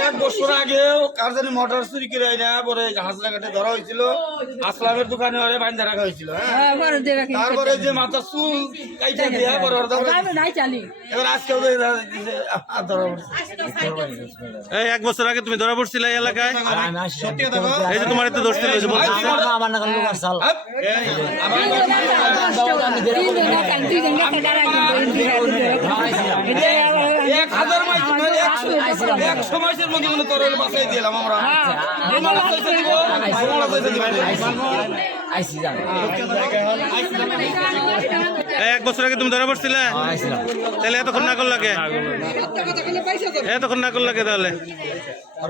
এক বছর আগেও কার জানি মোটর চুরি করে না পরে হাসনাঘাটে ধরা হয়েছিল। আসলামের দোকানে ওরে বাইন্ধা রাখা হয়েছিল হ্যাঁ? তারপরে যে মাথা চুল কাইটা দিয়ে পরে এবার আজকে ধরা পড়ছে। এই এক বছর আগে তুমি ধরা পড়ছিলে এই এলাকায়? সত্যি কথা এই যে তোমার এতে দোষ ছিল লোক আমার এক হাজার মাইল তোমার একশো মাইলের মধ্যে কোনো তরল বাসাই দিলাম আমরা। বোমালা চাইতে দিব বোমালা চাইতে দিব। আইসি এক বছর আগে তুমি ধরা পড়ছিলে? আইসিলাম তাহলে এতক্ষণ না করল লাগে এতক্ষণ না করল লাগে তাহলে?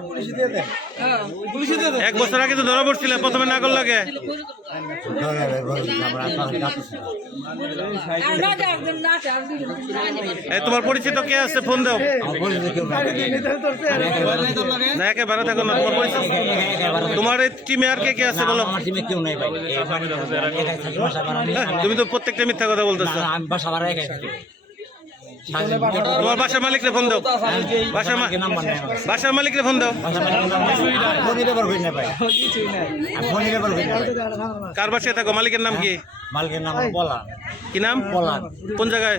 পুলিশে দিয়ে দেন। এক বছর আগে তো ধরা পড়ছিলে প্রথমে না করল লাগে এই তোমার পরিচিত কে আছে? ফোন দাও। না একেবারে থাকো না তোমার পরিচিত? তোমার এই টিমে আর কে কে আছে বলো? টিমে কেউ নাই ভাই। হ্যাঁ, তুমি তো প্রত্যেকটা মিথ্যা কথা বলতেছো। আমি বাসা ভাড়া একাই থাকি তোমার বাসার মালিকরে ফোন দাও। বাসার। বাসার মালিকরে ফোন দাও। করি বাসায় থাকো? মালিকের নাম কি? মালিকের নাম বলা কি নাম? বলা কোন জায়গায়?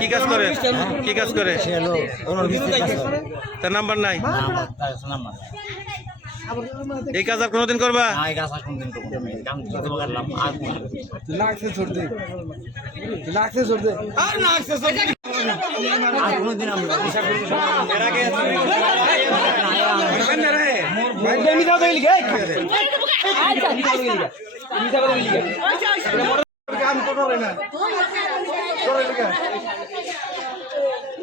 কি কাজ করে? কি কাজ করে? তার নাই? নাম্বার নেই। এই কাজ আর কোনোদিন করবা? না, এই কাজ আর কোনদিন করব আমি নেশা না।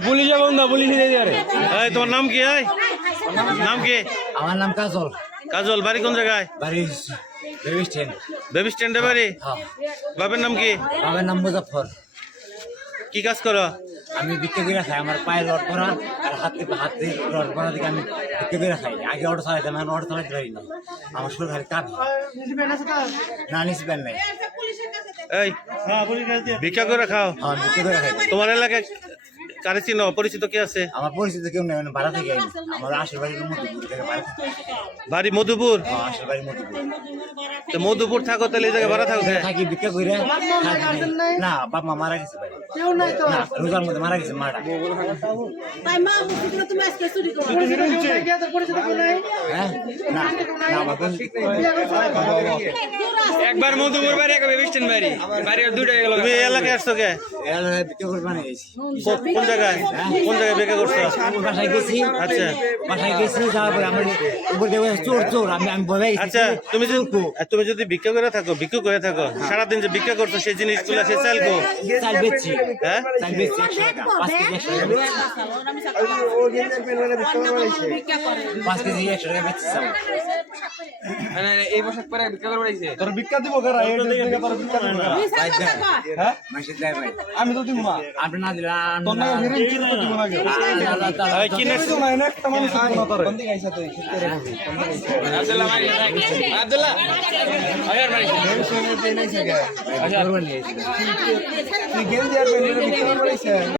পুলিশে ফোন পুলিশে দিয়ে তোমার নাম কি নাম কি আমার নাম কাজল কাজল বাড়ি কোন জায়গায়? বাড়ি রেলওয়ে স্ট্যান্ড বেবি স্ট্যান্ডে বাড়ি বাপের নাম কি? আমার নাম মুজাফর কি কাজ করো? আমি বিক্রি করে খাই আমার পায়ে লট পরা আর হাতে হাতে লট পড়া দিকে আমি বিক্রি করে খাই। আগে অটো চালাইতাম এখন অটো চালাইতে পারি না। আমার শরীর খালি কাঁপে। না নিচে প্যান নাই। এই ভিক্ষা করে খাও। হ্যাঁ বিক্রি করে খাই। তোমার এলাকায় কারে চিনো? পরিচিত কে আছে? আমার পরিচিত কেউ নেই মানে ভাড়া থেকে আমার আশের বাড়ির মধ্যে থেকে ভাড়া বাড়ি মধুপুর? হ্যাঁ, আশের মধ্যে তো মধুপুর থাকো তাহলে এই জায়গায় ভাড়া থাকো থাকি বিক্রি করে না বাপ মা মারা গেছে ভাই না রোজার মধ্যে মারা গেছে মারা। হ্যাঁ? না না একবার মধুপুর বাড়ি একবার বেবিস্টেন বাড়ি। বাড়ি দুটো হয়ে গেল। তুমি এলাকায় আসছো কে? এলাকায় করে কোন জায়গায়? কোন জায়গায় ভিক্ষা করছ? আমি বাসায় গেছি আচ্ছা। বাসায় গেছি যাওয়ার পরে আমার উপর চোর চোর আমি আমি ভয় আচ্ছা তুমি যদি তুমি যদি ভিক্ষা করে থাকো ভিক্ষুক হয়ে থাকো সারাদিন যে ভিক্ষা করছ সেই জিনিসগুলো সে চালকো চাল বেচছি। হ্যাঁ? চাল বেচছি পাঁচ কেজি একশো টাকা বেচছি। এই পোশাক পরে বিক্রি করে বেড়াইছে তোর ভিক্ষা দিব কারা? এই দেশ থেকে তোর ভিক্ষা দিব কারা? হ্যাঁ? মাসির দেয় ভাই। আমি তো দিব না। আপনি না দিলে তোর নাকি হিরোইন চুরি করে দিব নাকি? আল্লাহ কি নেক্সট দিব না, একটা মানুষ দিব না তোরে। আব্দুল্লাহ আয়ার। তুই ভিক্ষা করে বেড়াইছে?